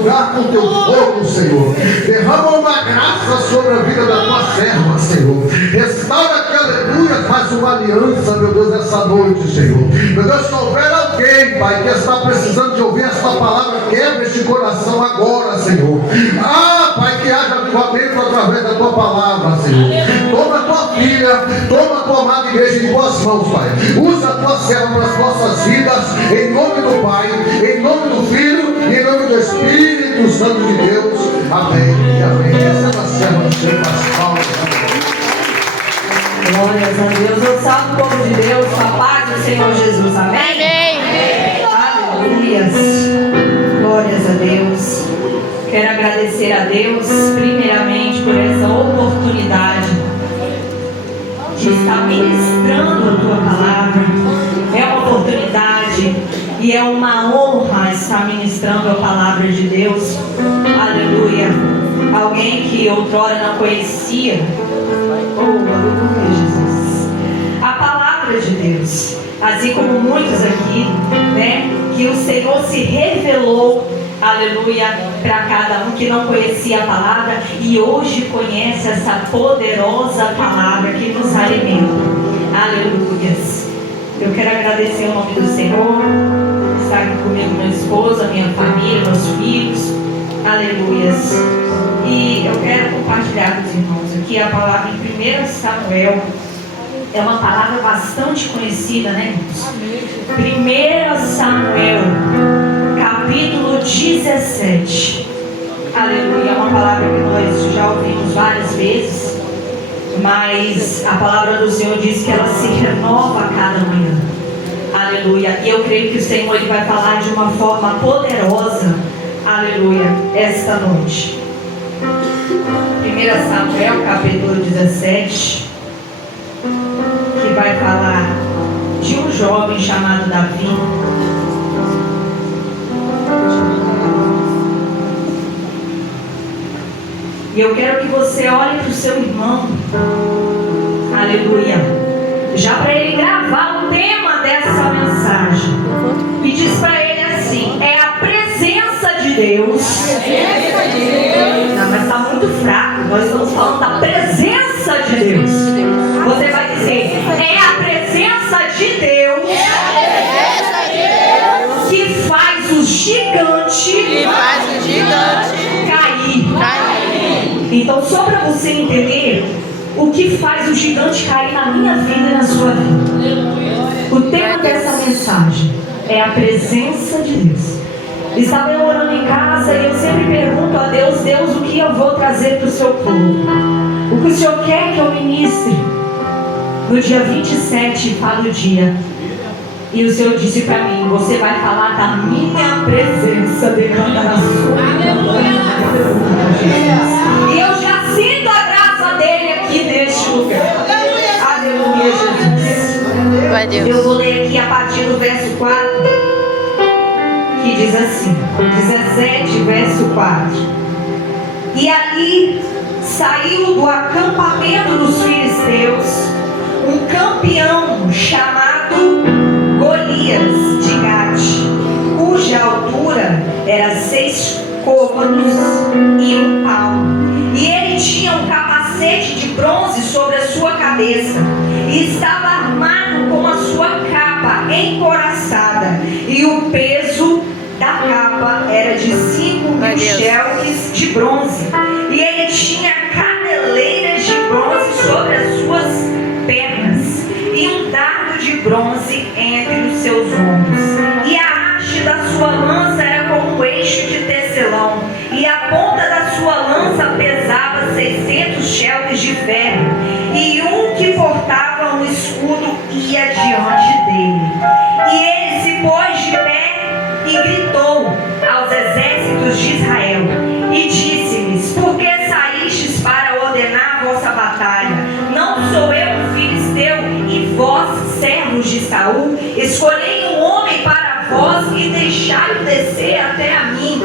lugar com teu fogo, Senhor. Derrama uma graça sobre a vida da tua serva, Senhor. Restaura que aleluia, faz uma aliança, meu Deus, essa noite, Senhor. Meu Deus, se houver alguém, Pai, que está precisando de ouvir esta palavra, quebra este coração agora, Senhor. Pai, que haja avivamento através da tua palavra, Senhor. Toma a tua filha, toma a tua amada igreja em tuas mãos, Pai. Usa a tua serva para as nossas vidas, em nome do Pai, em nome do Filho e em nome do Espírito Santo de Deus. Amém e amém. Receba a serva do Senhor, Pascal. Glórias a Deus. Eu salvo o povo de Deus, a paz do Senhor Jesus. Amém? Amém. Aleluias. Glórias a Deus. Quero agradecer a Deus, primeiramente, por essa oportunidade de estar ministrando a tua palavra. É uma oportunidade e é uma honra estar ministrando a palavra de Deus. Aleluia. Alguém que outrora não conhecia. Oh, aleluia, Jesus. A palavra de Deus, assim como muitos aqui, né, que o Senhor se revelou, aleluia, para cada um que não conhecia a palavra e hoje conhece essa poderosa palavra que nos alimenta. Aleluias. Eu quero agradecer o nome do Senhor. Está aqui comigo minha esposa, minha família, meus filhos. Aleluias. E eu quero compartilhar com os irmãos aqui a palavra em 1 Samuel. É uma palavra bastante conhecida, né, irmãos? 1 Samuel, capítulo 17. Aleluia. É uma palavra que nós já ouvimos várias vezes, mas a palavra do Senhor diz que ela se renova a cada manhã. Aleluia. E eu creio que o Senhor ele vai falar de uma forma poderosa. Aleluia. Esta noite. 1 Samuel, capítulo 17, que vai falar de um jovem chamado Davi. E eu quero que você olhe para o seu irmão. Aleluia. Já para ele gravar o tema dessa mensagem. E diz para ele assim: é a presença de Deus. Não, mas está muito fraco. Nós estamos falando da presença de Deus. Você vai dizer: é a presença de Deus que faz o gigante cair. Então, só para você entender o que faz o gigante cair na minha vida e na sua vida, o tema dessa mensagem é a presença de Deus. Estava eu orando em casa e eu sempre pergunto a Deus: Deus, o que eu vou trazer para o seu povo? O que o Senhor quer que eu ministre? No dia 27 para o dia. E o Senhor disse para mim: você vai falar da minha presença derramada na sua vida. E eu já sinto a graça dele aqui neste lugar. Aleluia, Jesus. Eu vou ler aqui a partir do verso 4, que diz assim, 17, verso 4. E ali saiu do acampamento dos filisteus um campeão chamado Golias de Gate, cuja altura era 6 côvados e 1 palmo. E ele tinha um capacete de bronze sobre a sua cabeça e estava armado com a sua capa encoraçada, e o peso da capa era de 5.000 shekel de bronze, e ele tinha caneleiras de bronze sobre as suas pernas e um dardo de bronze entre os seus ombros, e a haste da sua lança era como um eixo de tecelão, e a ponta da sua lança pesava 600 shekels de ferro, e um que portava um escudo ia diante dele. E ele se pôs de pé e gritou aos exércitos de Israel e disse-lhes: por que saístes para ordenar a vossa batalha? Não sou eu um filisteu e vós, servos de Saul? Escolhei um homem para vós e deixai-o descer até a mim.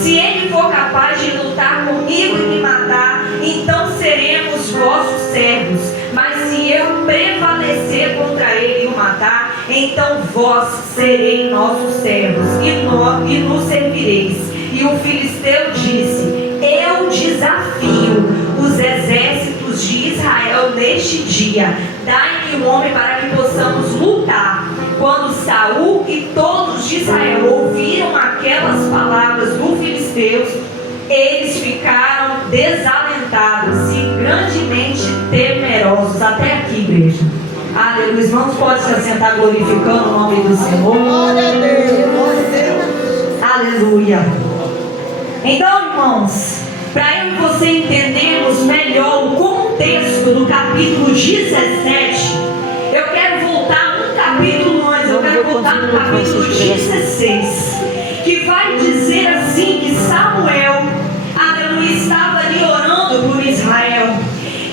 Se ele for capaz de lutar comigo e me matar, então seremos vossos servos. Mas se eu prevalecer contra ele e o matar, então vós sereis nossos servos e nos servireis. E o filisteu disse: eu desafio os exércitos de Israel neste dia. Dai-me um homem para que possamos lutar. Quando Saul e todos de Israel ouviram aquelas palavras do filisteus, eles ficaram desalentados e grandemente temerosos. Até aqui, igreja. Aleluia. Os irmãos podem se assentar glorificando o nome do Senhor. Glória a Deus, glória a Deus. Aleluia. Então, irmãos, para eu e você entendermos melhor o contexto do capítulo 17, eu quero voltar um capítulo antes, eu quero voltar no capítulo 16, que vai dizer assim que Samuel, aleluia, estava ali orando por Israel.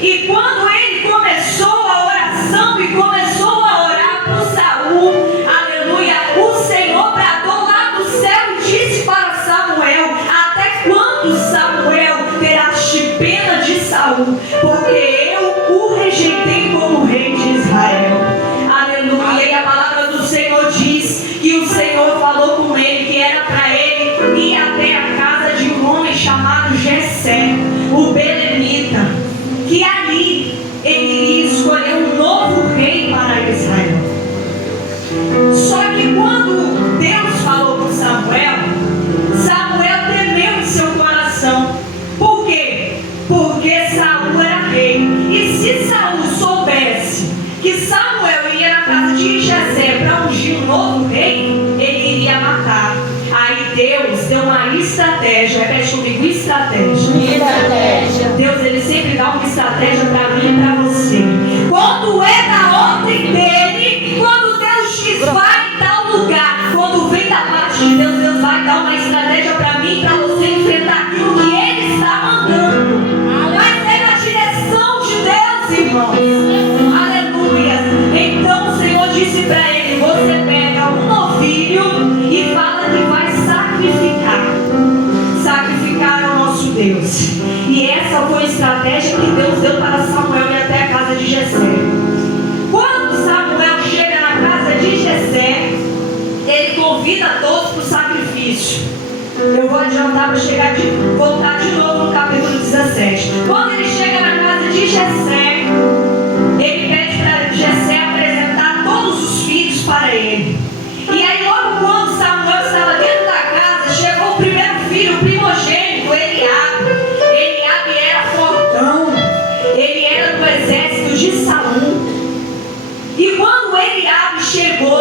E quando ele começou a oração e começou a orar por Saul, aleluia, o Senhor bradou lá do céu e disse para Samuel: até quando, Samuel, terás pena de Saul? Porque eu o rejeitei como rei de Israel. Aleluia. E a palavra do Senhor diz que o Senhor falou com ele que era para ele ir até a casa de um homem chamado Jessé, o belemita, que ali ele iria escolher um novo rei para Israel. Só que quando Deus falou com Samuel, Samuel temeu em seu coração. Por quê? Porque Saul era rei. E se Saul soubesse que Samuel ia na casa de Jessé para ungir um novo rei, ele iria matar. Aí Deus deu uma estratégia. Repete comigo: estratégia. Deus, ele sempre dá uma estratégia para mim e para você. Quando é da ordem dele, quando Deus diz vai em tal lugar, quando vem da parte de Deus, Deus vai dar uma estratégia para mim e para você enfrentar aquilo que ele está mandando. Mas é na direção de Deus, irmãos. Aleluia. Então o Senhor disse para ele: você pega um novilho e fala que vai sacrificar ao nosso Deus. E essa foi a estratégia que Deus deu para Samuel ir até a casa de Jessé. Quando Samuel chega na casa de Jessé, ele convida todos para o sacrifício. Eu vou adiantar para voltar de novo no capítulo 17. Quando ele chega na casa de Jessé, ele pede para Jessé apresentar todos os filhos para ele. E aí logo quando Samuel estava dentro da casa, chegou o primeiro filho, o primogênito, Eliabe. Eliabe era fortão, ele era do exército de Saul. E quando Eliabe chegou,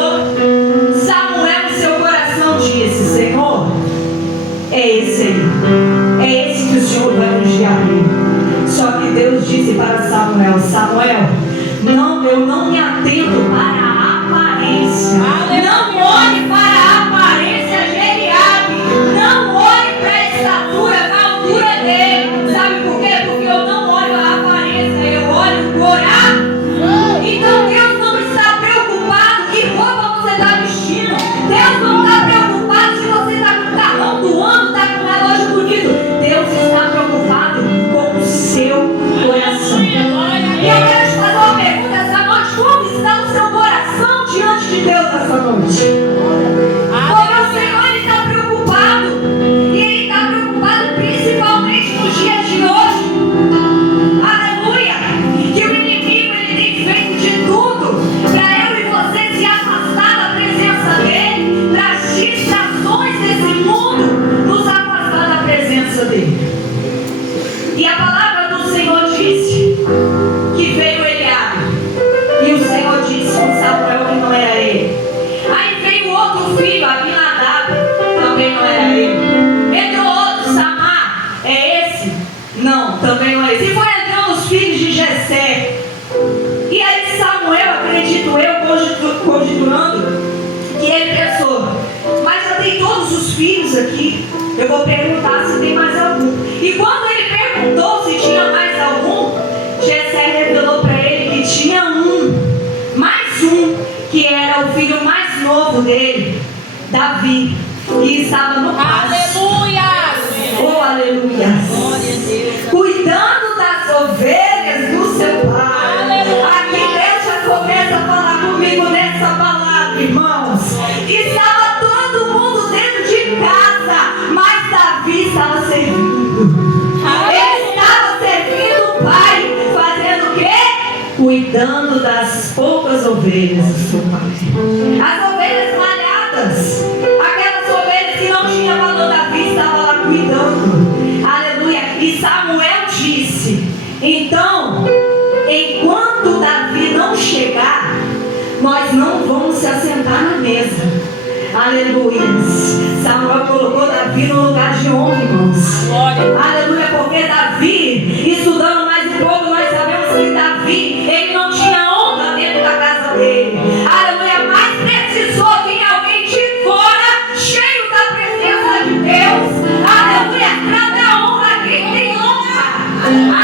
Samuel em seu coração disse: Senhor, é esse aí, é esse que o Senhor vai ungir a mim. Só que Deus disse para Samuel: Samuel, não, eu não me atento para a aparência. Não olhe para a aparência de Eliabe. Não olhe para a estatura, a altura dele. Sabe por quê? Porque eu não olho a aparência, eu olho o coração. Então Deus não está preocupado que roupa você está vestindo. Deus não está preocupado se você está com o carrão do ano, está com um relógio bonito. Deus está preocupado com o seu coração. E eu quero te fazer uma pergunta essa noite: como está o seu coração diante de Deus essa noite? Porque o Senhor, ele está preocupado. E ele está preocupado principalmente nos dias de hoje. Aleluia! Que o inimigo, ele tem feito de tudo para eu e você se afastar da presença dele, para as distrações desse mundo nos afastar da presença dele. E a palavra do Senhor disse que veio Eliabe, e o Senhor disse com Samuel que não era ele. Aí veio outro filho, Abinadab, também não era ele. Entrou outro, Samar, é esse? Não, também não é esse. E foi entrando os filhos de Jessé. E aí Samuel, acredito eu, conjecturando, que ele pensou: mas já tem todos os filhos aqui, eu vou perguntar se tem mais algum. E quando ele perguntou se tinha mais algum, Jessé revelou para ele que tinha mais um, que era o filho mais novo dele, Davi, que estava no pasto. Aleluia! Oh, aleluia! Cuidando das ovelhas do seu pai. Aleluia. Aqui Deus já começa a falar comigo nessa palavra, irmãos. Estava todo mundo dentro de casa, mas Davi cuidando das poucas ovelhas do seu pai. As ovelhas malhadas, aquelas ovelhas que não tinham valor, Davi estava lá cuidando. Aleluia. E Samuel disse: então, enquanto Davi não chegar, nós não vamos se assentar na mesa. Aleluia. Samuel colocou Davi no lugar de honra, irmãos. Aleluia, porque Davi, estudando mais um pouco, nós sabemos que Davi, ele não tinha honra dentro da casa dele. Aleluia, mas precisou vir alguém de fora, cheio da presença de Deus. Aleluia, para dar honra a quem tem honra.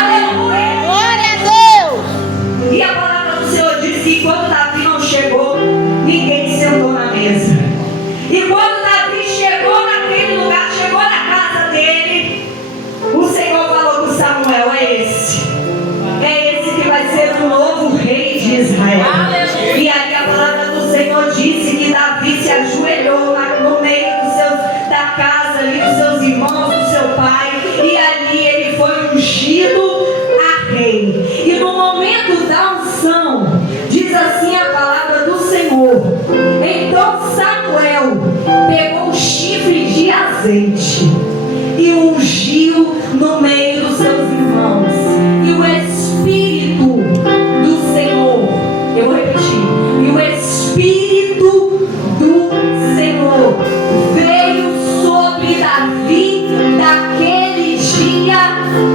Aleluia. Glória a Deus. E a palavra do Senhor diz que quando Davi não chegou, ninguém sentou na mesa. E quando Davi chegou naquele lugar, chegou na casa dele, o Senhor falou com Samuel: é esse que vai ser o novo rei de Israel. E aí a palavra do Senhor disse que Davi se ajoelhou no meio da casa ali, dos seus irmãos, do seu pai, e ali ele foi ungido a rei. E no momento da unção, diz assim a palavra do Senhor: então Samuel pegou um chifre de azeite e ungiu no meio dos seus irmãos. E o Espírito do Senhor, eu vou repetir, e o Espírito do Senhor veio sobre Davi daquele dia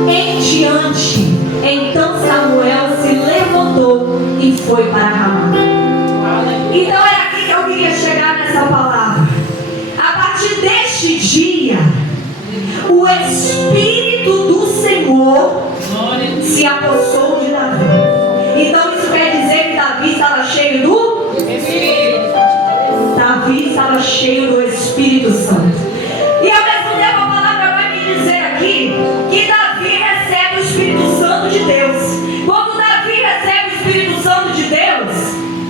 em diante. Então Samuel se levantou e foi para Ramá. Então era aqui que eu queria chegar nessa palavra. A partir deste dia, o Espírito do Senhor se apossou de Davi. Então isso quer dizer que Davi estava cheio do Espírito. Davi estava cheio do Espírito Santo. E ao mesmo tempo a palavra vai me dizer aqui que Davi recebe o Espírito Santo de Deus. Quando Davi recebe o Espírito Santo de Deus,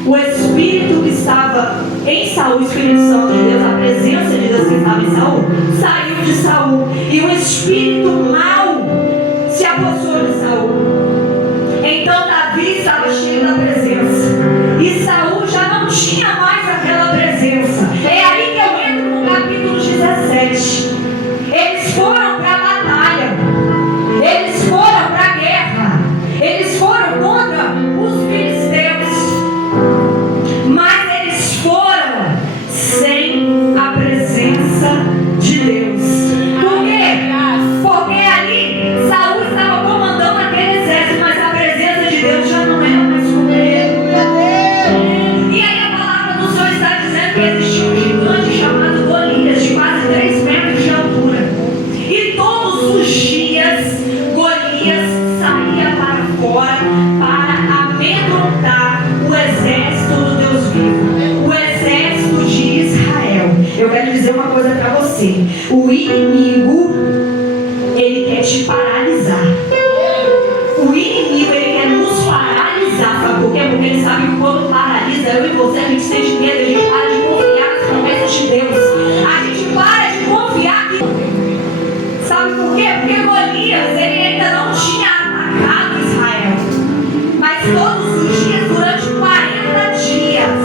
o Espírito que estava em Saul, o Espírito Santo de Deus, a presença de Deus que estava em Saul, saiu de Saul. E o espírito mau se apossou de Saul. Então Davi estava cheio da presença. E Saul já não tinha mais aquela presença. É aí que eu entro no capítulo 17. Eles foram para a batalha. Eles foram para a guerra. Eles foram contra os filisteus. Mas eles foram sem a presença de Deus. Por quê? Porque ali Saul estava comandando aquele exército, mas a presença de Deus já não era mais com ele. E aí a palavra do Senhor está dizendo que existia um gigante chamado Golias, de quase 3 metros de altura. E todos os dias Golias saía para fora para amedrontar o exército do Deus vivo, o exército de Israel. Eu quero dizer uma coisa para você: o inimigo, ele quer te paralisar. O inimigo, ele quer nos paralisar. Sabe por quê? Porque ele sabe que quando paralisa eu e você, a gente sente medo, a gente para de confiar nas promessas de Deus, a gente para de confiar que... Sabe por quê? Porque Golias, ele ainda não tinha atacado Israel, mas todos os dias, durante 40 dias,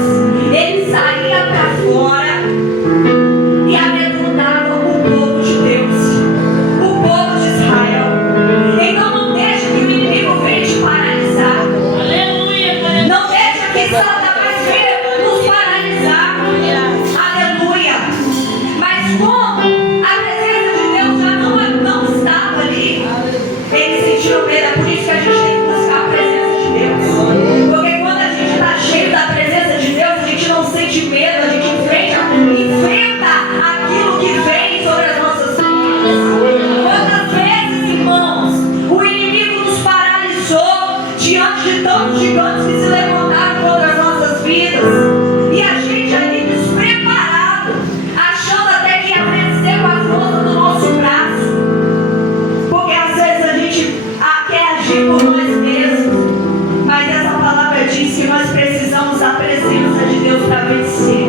ele saía para fora e amedrontava o povo de Deus, o povo de Israel. Então não deixa que o inimigo venha te paralisar. Não deixa que Satanás venha nos paralisar. Aleluia. Mas como a presença de Deus já não estava ali, eles sentiram medo. É por isso que a gente tem que buscar a presença de Deus. Porque quando a gente está cheio da presença de Deus, a gente não sente medo, a gente enfrenta aquilo que vem sobre as nossas vidas. Quantas vezes, irmãos, o inimigo nos paralisou diante de tantos gigantes que se levantaram contra as nossas vidas, e a gente ali despreparado, achando até que ia vencer com a força do nosso braço, porque às vezes a gente quer agir por nós mesmos, mas essa palavra diz que nós precisamos da presença de Deus para vencer.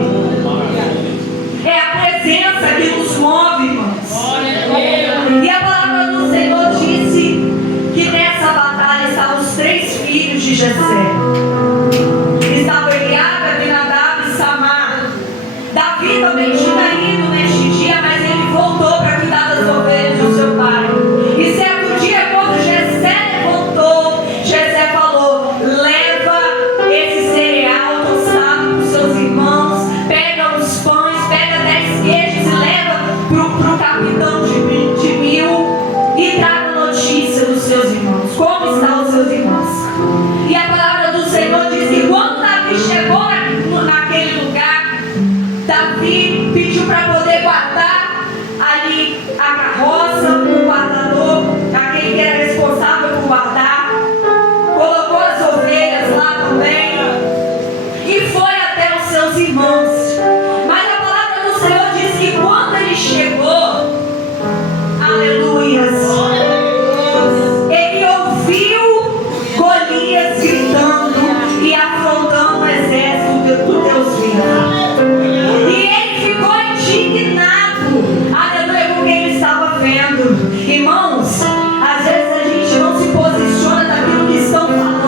É a presença que nos move, irmãos. E a palavra do Senhor disse que nessa batalha estavam os 3 filhos de Jessé. irmãos. Mas a palavra do Senhor diz que quando ele chegou, aleluias, ele ouviu Golias gritando e afrontando o exército do Deus vivo. E ele ficou indignado, aleluia, com o que ele estava vendo. Irmãos, às vezes a gente não se posiciona daquilo que estão falando.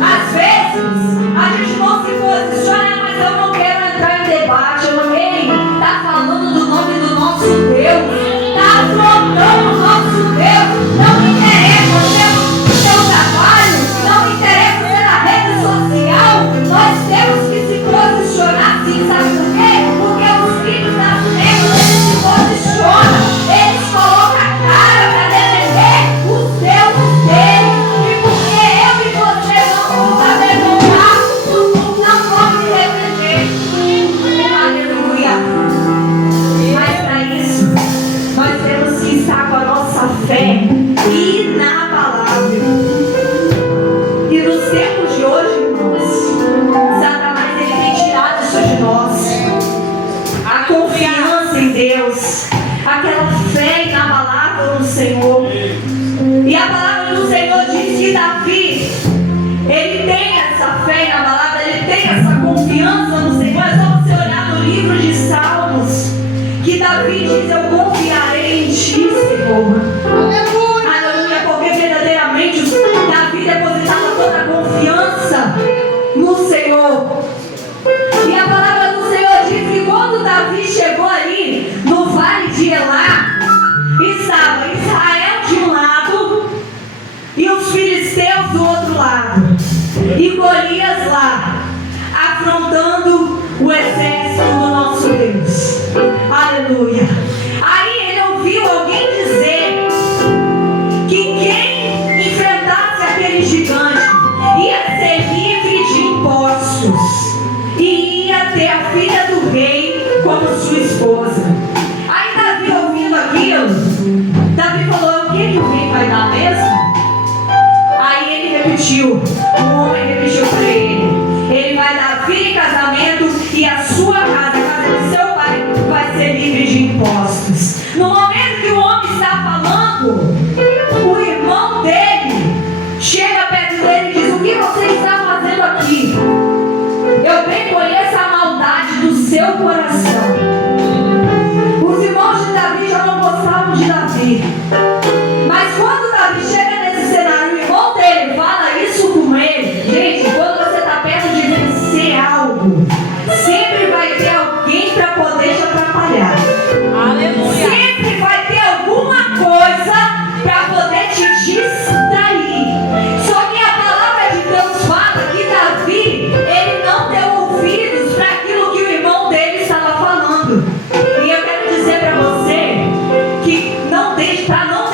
Às vezes a gente não se posiciona, mas eu não quero entrar em debate. Eu não quero. Está falando do nome do nosso Deus, está afrontando o nosso Deus. Não me interessa o seu trabalho, não me interessa ser na rede social. Nós temos que se posicionar sim, sabe por quê? Porque os filhos das trevas, eles se posicionam, eles colocam a cara para defender os deuses deles. E porque eu e você não vamos saber voltar, não vamos defender. Aleluia. Mas para isso, nós temos que estar com a nossa fé inabalável. E nos tempos de hoje, irmãos, Satanás ele tem tirado isso de nós. A confiança em Deus, aquela fé inabalável no Senhor. E a palavra do Senhor diz que Davi, ele tem essa fé inabalável, ele tem essa confiança no Senhor. É só você olhar no livro de Salmos, que Davi diz: eu confiarei em Ti, Senhor. Aleluia, porque verdadeiramente Davi depositava toda a confiança no Senhor. E a palavra do Senhor diz que quando Davi chegou ali no vale de Elá, estava Israel de um lado e os filisteus do outro lado, e Golias lá, afrontando o exército do nosso Deus. Aleluia. Aí ele ouviu alguém dizer que quem enfrentasse aquele gigante ia ser livre de impostos e ia ter a filha do rei como sua esposa. Aí Davi, ouvindo aquilo, Davi falou: o que o rei vai dar mesmo? Aí ele repetiu, o homem repetiu para ele vai dar filho em casamento e a sua casa, a casa do seu pai, vai ser livre de impostos. No momento que o homem está falando, o irmão dele chega perto dele e diz: o que você está fazendo aqui? Eu bem conheço a maldade do seu coração. Os irmãos de Davi já não gostavam de Davi. Mas quando Davi chega nesse cenário, o irmão dele fala isso com ele. Gente, quando você está perto de vencer algo, sempre vai ter alguém para poder te atrapalhar. Aleluia. Sempre vai ter alguma coisa para poder te distrair. Só que a palavra de Deus fala que Davi, ele não deu ouvidos para aquilo que o irmão dele estava falando. E eu quero dizer para você que para não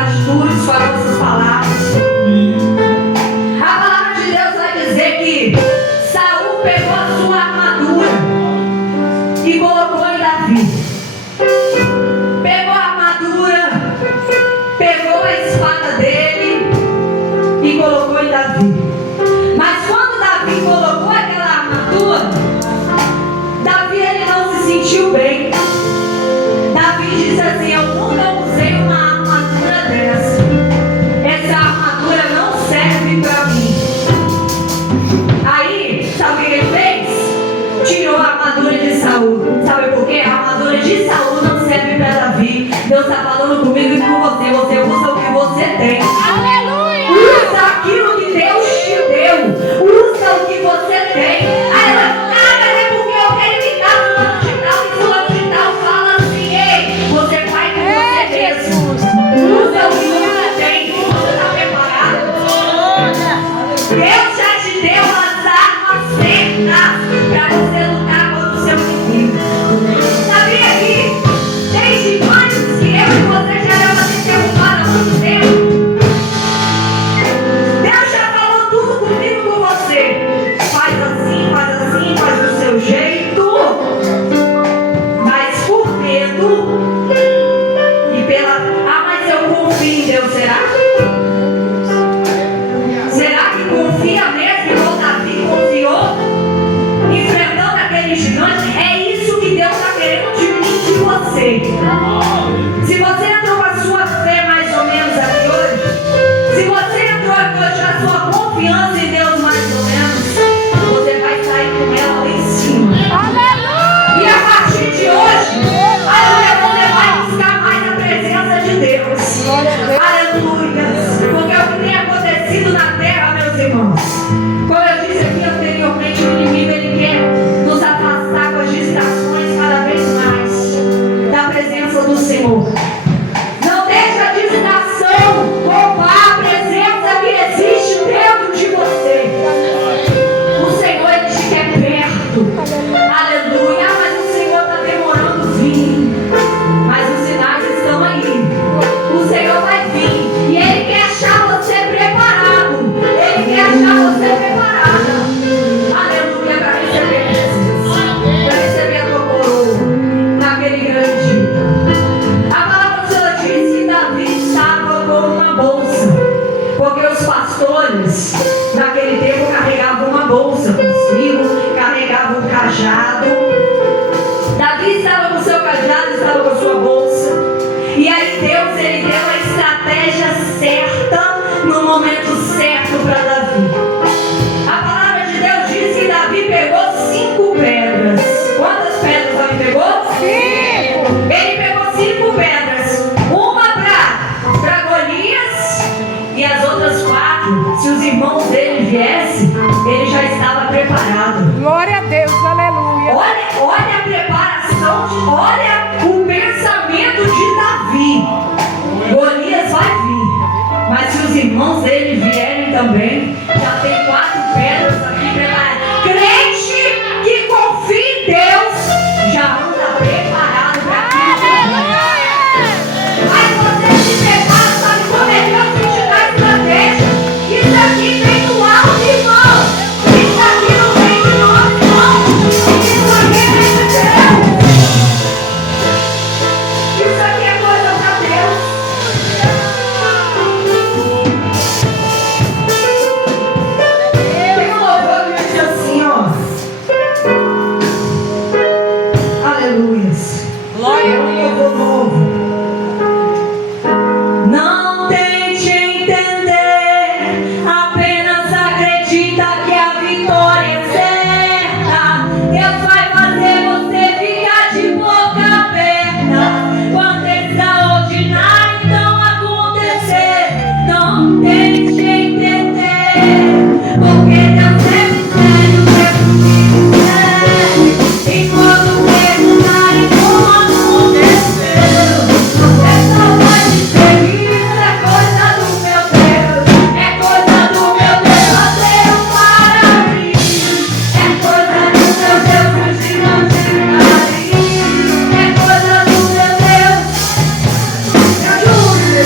atitudes, com as nossas palavras. A palavra de Deus vai dizer que Saul pegou a sua armadura e colocou em Davi. Pegou a armadura, pegou a espada dele e colocou em Davi. Mas quando Davi colocou aquela armadura, Davi ele não se sentiu bem. Davi disse assim: eu nunca usei uma armadura dessa. Essa armadura não serve para mim. Aí, sabe o que ele fez? Tirou a armadura de Saul. Sabe por quê? A armadura de Saul não serve para Davi. Deus está falando comigo e com você. Você usa o que você tem. Aleluia! Usa aquilo que Deus te deu. Usa o que você tem. Aí ela, mas é porque eu quero imitar fulano de tal e fulano de tal. Fala assim: ei, você vai com você mesmo. Usa o que você tem. Você está preparado? Deus já te deu as armas certas para você lutar contra o seu inimigo. Sabia que desde antes que eu e você já era ser derrubado há muito tempo, Deus já falou tudo comigo, com você. Faz assim, faz do seu jeito. Mas por medo e pela... Ah, mas eu confio em Deus, será? Será que confia mesmo igual Davi confiou? Enfrentando aquele gigante? É isso que Deus está querendo de mim e de você. Se você entrou com a sua fé mais ou menos aqui hoje, se você entrou aqui hoje com a sua confiança em Deus mais ou menos, você vai sair com ela lá em cima. Aleluia! E a partir de hoje, aleluia, você vai buscar mais a presença de Deus. Aleluia! Porque é o que tem acontecido na terra, meus irmãos. Como eu disse aqui anteriormente, o inimigo ele quer nos afastar com as distrações cada vez mais da presença do Senhor. Não deixe a distração roubar a presença que existe dentro de você. O Senhor ele te quer perto. Aleluia! Mas o Senhor está demorando vir. Mas os sinais estão aí. O Senhor vai vir. E Ele quer achar você preparado. Ele quer achar você preparada. Aleluia! Para receber bênçãos. Para receber a tua coroa naquele grande dia. A palavra do Senhor diz que Davi estava com uma bolsa. Porque os pastores naquele tempo carregavam uma bolsa consigo, carregavam um cajado. Davi estava com o seu cajado, estava com a sua bolsa. E aí Deus ele deu a estratégia certa no momento certo para Davi. A palavra de Deus diz que Davi pegou 5 pedras. Quantas pedras Davi pegou? 5. Ele pegou 5 pedras. Uma para Golias e as outras 4, se os irmãos dele viessem, ele já estava preparado. Glória a Deus, aleluia. Olha a preparação, olha o pensamento de Davi. Golias vai vir, mas se os irmãos dele vierem também, já tem 4 pedras aqui preparadas. Crente que confia em Deus já anda preparado para aquilo. Mas você se prepara, sabe como é que eu fiz da estratégia? Isso aqui vem do alto, irmão. Isso aqui não vem de nós, irmão. Isso aqui vem de Deus. Isso aqui é coisa para Deus. Tem um louvor que diz assim, ó. Aleluias. Glória a Um louvor novo. Não tente entender, apenas acredita que a vitória é certa. Deus vai fazer você ficar de boca aberta quando extraordinário então acontecer. Não tente entender, porque Deus é mistério, Deus mistério. E quando perguntarem como aconteceu, você só vai dizer que isso é coisa do meu Deus. É coisa do meu Deus fazer um maravilha. É coisa do meu Deus que não te carinho. É coisa do meu Deus. Aleluia.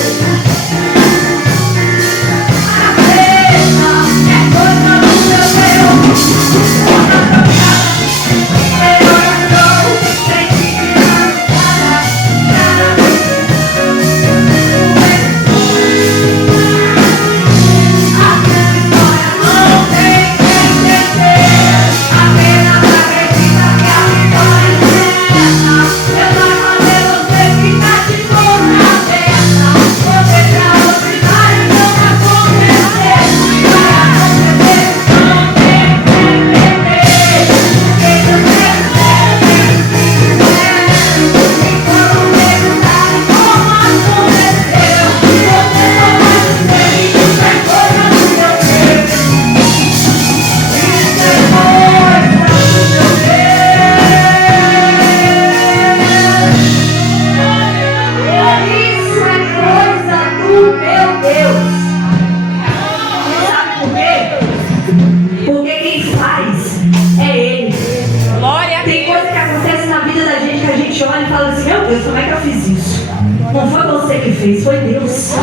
fez, foi Deus.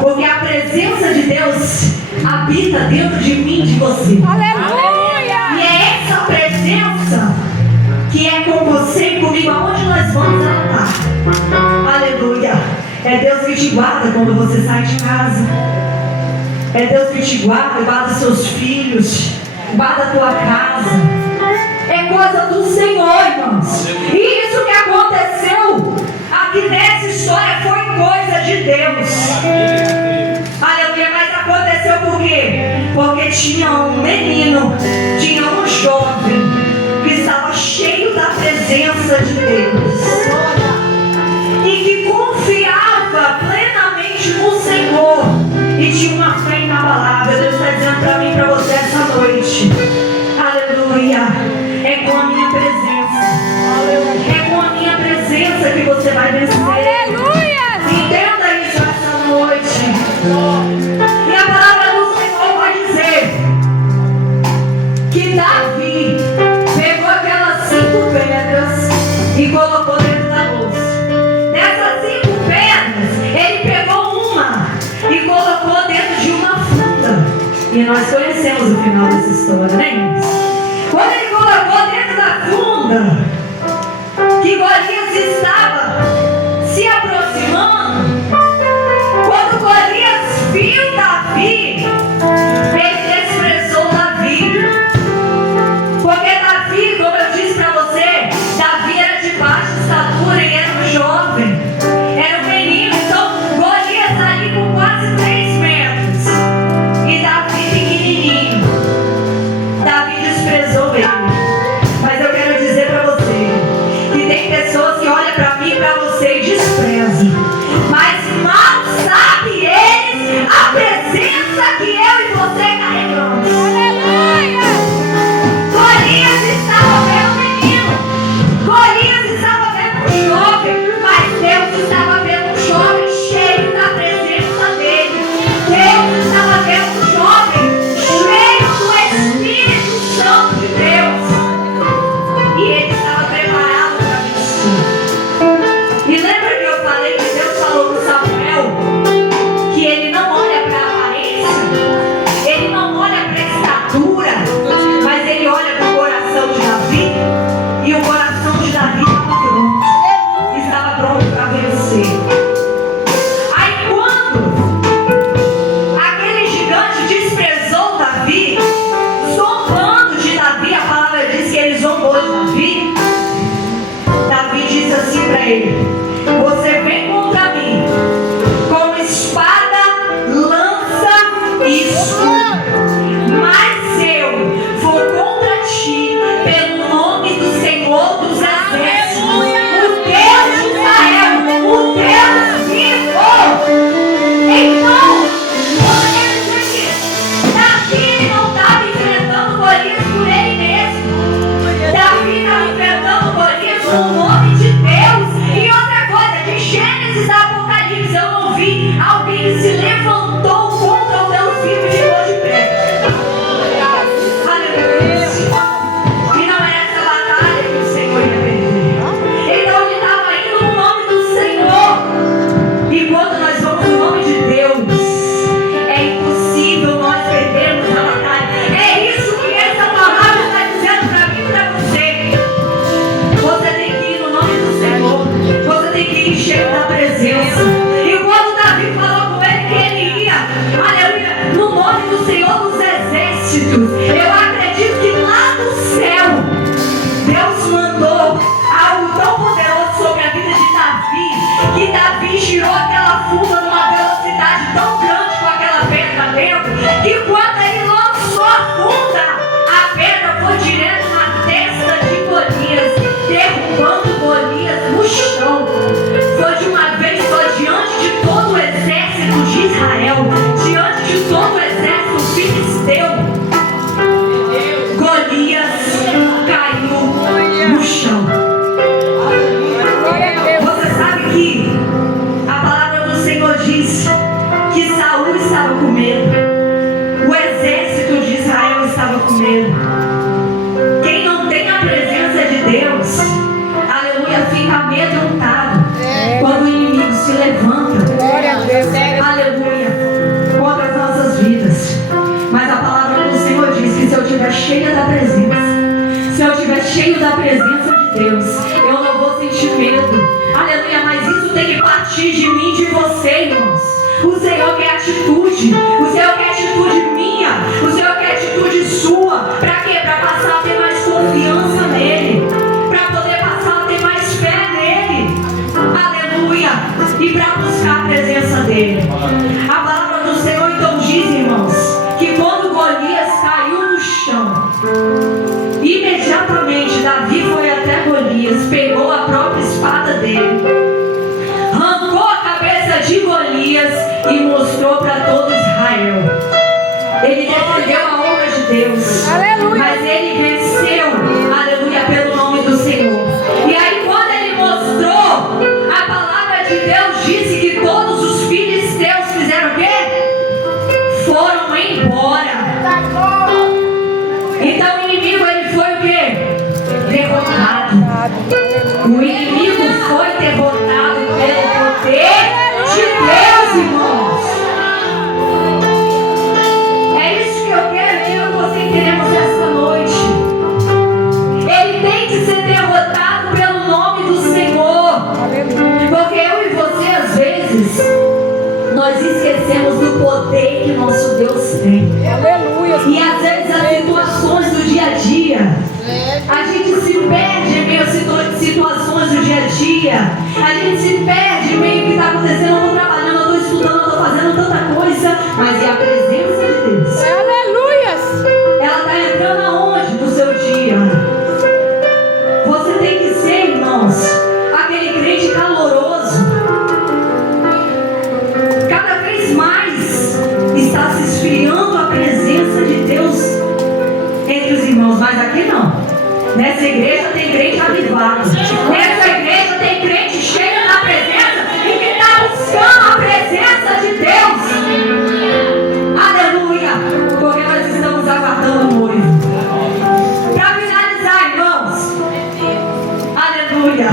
Porque a presença de Deus habita dentro de mim e de você. Aleluia! E é essa presença que é com você e comigo, aonde nós vamos ela está. Aleluia! É Deus que te guarda quando você sai de casa. É Deus que te guarda, guarda seus filhos, guarda a tua casa. É coisa do Senhor, irmãos. E isso que aconteceu aqui nessa história foi coisa de Deus. Aleluia, mas aconteceu por quê? Porque tinha um menino, tinha um jovem que estava cheio da presença de Deus e que confiava plenamente no Senhor e tinha uma fé inabalável. Deus está dizendo para mim e para você essa noite. Aleluia. É com a minha presença. É com a minha presença que você vai vencer. Aleluia! Entenda isso essa noite. E a palavra do Senhor vai dizer que Davi pegou aquelas 5 pedras e colocou dentro da bolsa. Dessas 5 pedras, ele pegou uma e colocou dentro de uma funda. E nós conhecemos o final dessa história, né, irmãos? Quando ele colocou dentro da funda, que Golias estava se aproximando, quando Golias viu Davi, ele desprezou Davi. Porque Davi, como eu disse para você, Davi era de baixa estatura e era um jovem, era um menino. Então Golias ali com quase 3 metros e Davi pequenininho. Davi desprezou ele. Mas eu quero dizer para você que tem pessoas que olham para mim e para você e desprezam, mas mal sabe eles a presença que eu e você carregamos. Aleluia! Golias estava vendo um menino, Golias estava vendo um jovem, mas Deus estava vendo um jovem cheio da presença dele. Deus estava vendo um jovem cheio do Espírito Santo de Deus. E ele estava preparado para vencer. E lembra que eu falei que Deus falou com Samuel que ele não olha para a aparência, ele não olha para a estatura, mas ele olha para o coração de Davi. E o coração de Davi estava pronto para vencer. Aí quando aquele gigante desprezou Davi, zombando de Davi, a palavra diz que ele zombou de Davi. Davi disse assim para ele: você vem contra mim com espada, lança e escudo, mas eu vou contra ti pelo nome do Senhor dos Exércitos, o Deus de Israel, o Deus vivo. Então, você quer dizer que Davi não estava enfrentando Golias por ele mesmo. Davi estava enfrentando Golias com o nome de Deus. E outra coisa, de Gênesis a Apocalipse, eu não vi alguém que se levantou contra o Deus vivo e ficou de pé. Aleluia. E não era essa batalha que o Senhor ia perder. Então ele estava indo no nome do Senhor. E quando nós vamos no nome de Deus, é impossível nós perdermos a batalha. É isso que essa palavra está dizendo para mim e para você. Você tem que ir no nome do Senhor. Você tem que ir cheio da presença. E quando Davi falou com ele que ele ia, aleluia, no nome do Senhor dos Exércitos, eu acredito que lá do céu Deus mandou algo tão poderoso sobre a vida de Davi, que Davi girou aquela funda numa velocidade tão grande com aquela pedra dentro, que quando ele lançou a funda, a pedra foi direto na testa de Golias, derrubando Golias no chão. Foi de uma vez só, diante de todo o exército de Israel, diante de todo o exército filisteu, Golias caiu no chão. Glória a Deus! Você sabe que a palavra do Senhor diz que Saul estava com medo, o exército de Israel estava com medo. Quem não tem a presença de Deus, aleluia, fica amedrontado quando o inimigo O Senhor quer atitude. O Senhor quer atitude minha. O Senhor quer atitude sua. Para quê? Para passar a ter mais confiança nele. Para poder passar a ter mais fé nele. Aleluia. E para buscar a presença dele. A palavra do Senhor então diz, irmãos, que quando Golias caiu no chão, imediatamente Davi foi até Golias, pegou a própria espada dele, arrancou a cabeça de Golias e mostrou para todo Israel. Ele defendeu a honra de Deus. Aleluia. Mas ele venceu, aleluia, pelo nome do Senhor. E aí quando ele mostrou, a palavra de Deus disse que todos os filisteus fizeram o quê? Foram embora. Então o inimigo, ele foi o quê? Derrotado. O inimigo foi derrotado pelo poder de Deus, irmãos. É isso que eu quero que eu e você entendemos esta noite. Ele tem que ser derrotado pelo nome do Senhor. Porque eu e você, às vezes, nós esquecemos do poder que nosso Deus tem. Aleluia. E às vezes as situações do dia a dia, a gente se perde em meio a situações do dia a dia. A gente se perde em meio ao que está acontecendo. Eu estou trabalhando, eu estou estudando, eu estou fazendo tanta coisa. Mas é a presença de Deus. Aleluia. Ela está entrando aonde no seu dia? Você tem que ser, irmãos, aquele crente caloroso. Cada vez mais está se esfriando a presença de Deus entre os irmãos. Mas aqui não. Nessa igreja tem crente avivado. Nessa igreja tem crente cheio da presença e que está buscando a presença de Deus. Aleluia. Porque nós estamos aguardando o noivo. Para finalizar, irmãos, aleluia,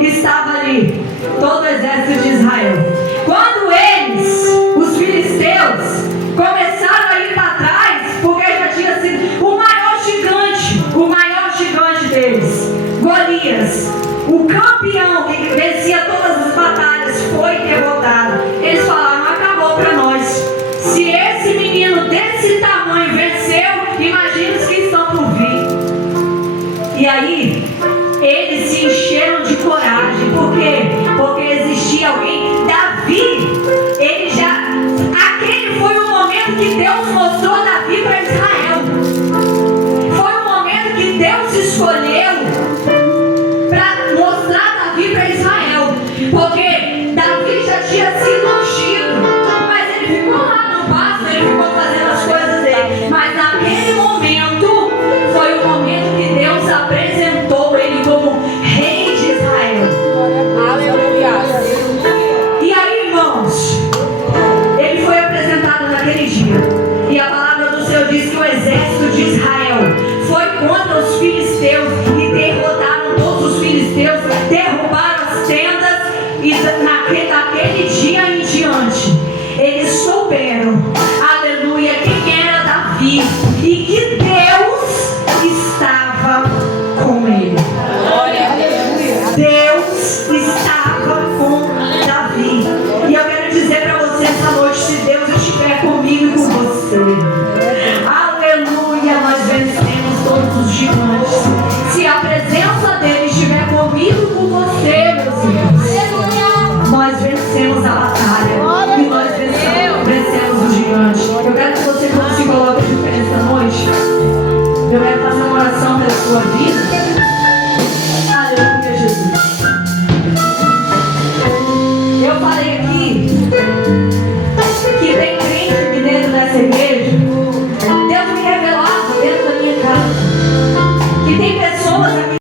estava ali todo o exército de Israel. Quando eles, os filisteus, começaram a ir para trás, porque já tinha sido o maior gigante deles, Golias, o campeão que vencia todas as batalhas, foi derrotado. Eles falaram: acabou para nós. Se esse menino desse tamanho venceu, imagina os que estão por vir. E aí, eles se encheram de coragem. Por quê? Porque existia alguém, Davi, aquele foi o momento que Deus mostrou Davi para Israel. Foi o momento que Deus escolheu para mostrar Davi para Israel. Porque Davi já tinha sido ungido, mas ele ficou lá no pasto, ele ficou fazendo as coisas dele. Mas naquele momento, foi o momento que Deus apresentou ele como rei de Israel. Aleluia. E aí, irmãos, ele foi apresentado naquele dia. E a palavra do Senhor diz que o exército de Israel foi contra os filisteus e derrotaram todos os filisteus, derrubaram as tendas. E daquele dia em diante, eles souberam, aleluia, quem era Davi e que Deus estava com ele. Deus estava com Davi. E eu quero dizer para você essa noite: se Deus estiver comigo e com você, aleluia, nós vencemos todos os gigantes. Se a presença dele estiver comigo e com você, meus irmãos, nós vencemos a batalha e nós vencemos o gigante. Eu quero que você se coloque de pé esta noite. Eu quero fazer uma oração pela sua vida. Aleluia, Jesus. Eu falei aqui que tem crente aqui dentro dessa igreja. Deus me revelou dentro da minha casa que tem pessoas aqui